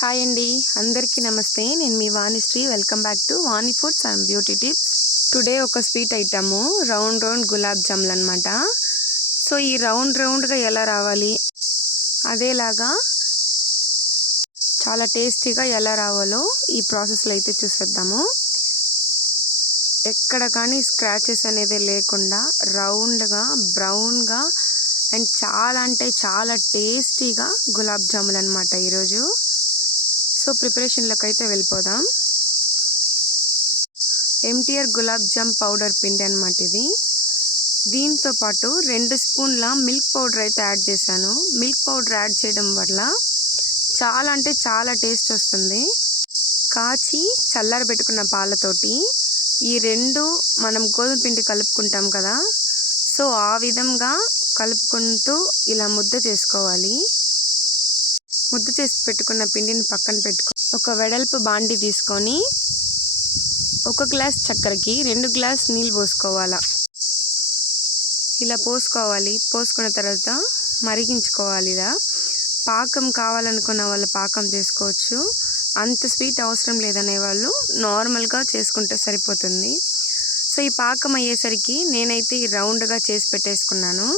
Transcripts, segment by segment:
Hi అండి. అందరికీ నమస్తే. నేను మీ Vanishree. Welcome back to Vani foods and beauty tips. Today ఒక sweet item round round gulab జాములు అనమాట సో ఈ రౌండ్ రౌండ్గా ఎలా రావాలి? అదేలాగా చాలా టేస్టీగా ఎలా రావాలో ఈ ప్రాసెస్లో అయితే చూసేద్దాము. ఎక్కడ కానీ స్క్రాచెస్ అనేది లేకుండా రౌండ్గా బ్రౌన్గా అండ్ చాలా అంటే చాలా టేస్టీగా గులాబ్ జాములు అనమాట ఈరోజు. సో ప్రిపరేషన్లోకి అయితే వెళ్ళిపోదాం. ఎంటీఆర్ గులాబ్ జామ్ పౌడర్ పిండి అనమాట ఇది. దీంతో పాటు రెండు స్పూన్ల మిల్క్ పౌడర్ అయితే యాడ్ చేశాను. మిల్క్ పౌడర్ యాడ్ చేయడం వల్ల చాలా అంటే చాలా టేస్ట్ వస్తుంది. కాచి చల్లారబెట్టుకున్న పాలతోటి ఈ రెండు మనం గోధుమ పిండి కలుపుకుంటాం కదా సో ఆ విధంగా కలుపుకుంటూ ఇలా ముద్ద చేసుకోవాలి. ముద్ద చేసి పెట్టుకున్న పిండిని పక్కన పెట్టుకో. ఒక వెడల్పు బాండి తీసుకొని ఒక గ్లాస్ చక్కెరకి రెండు గ్లాస్ నీళ్ళు పోసుకోవాలా. ఇలా పోసుకోవాలి. పోసుకున్న తర్వాత మరిగించుకోవాలి ఇలా. పాకం కావాలనుకున్న వాళ్ళు పాకం చేసుకోవచ్చు. అంత స్వీట్ అవసరం లేదనే వాళ్ళు నార్మల్గా చేసుకుంటే సరిపోతుంది. సో ఈ పాకం అయ్యేసరికి నేనైతే ఈ రౌండ్గా చేసి పెట్టేసుకున్నాను.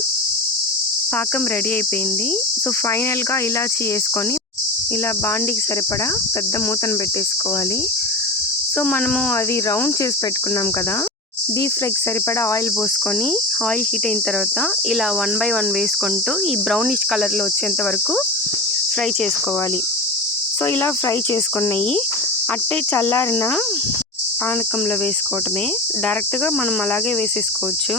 పాకం రెడీ అయిపోయింది. సో ఫైనల్గా ఇలాచి వేసుకొని ఇలా బాండీకి సరిపడా పెద్ద మూతను పెట్టేసుకోవాలి. సో మనము అది రౌండ్ చేసి పెట్టుకున్నాం కదా. డీప్ ఫ్రైకి సరిపడా ఆయిల్ పోసుకొని ఆయిల్ హీట్ అయిన తర్వాత ఇలా వన్ బై వన్ వేసుకుంటూ ఈ బ్రౌనిష్ కలర్లో వచ్చేంత వరకు ఫ్రై చేసుకోవాలి. సో ఇలా ఫ్రై చేసుకున్నాయి. అట్టే చల్లారిన పానకంలో వేసుకోవటమే. డైరెక్ట్గా మనం అలాగే వేసేసుకోవచ్చు.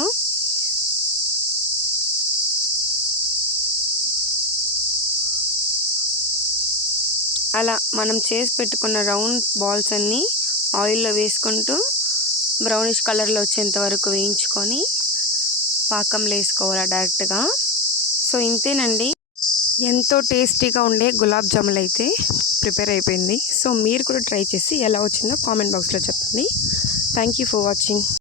అలా మనం చేసి పెట్టుకున్న రౌండ్ బాల్స్ అన్నీ ఆయిల్లో వేసుకుంటూ బ్రౌనిష్ కలర్లో వచ్చేంత వరకు వేయించుకొని పాకంలో వేసుకోవాలి డైరెక్ట్గా. సో ఇంతేనండి. ఎంతో టేస్టీగా ఉండే గులాబ్ జాములు అయితే ప్రిపేర్ అయిపోయింది. సో మీరు కూడా ట్రై చేసి ఎలా వచ్చిందో కామెంట్ బాక్స్లో చెప్పండి. Thank you for watching.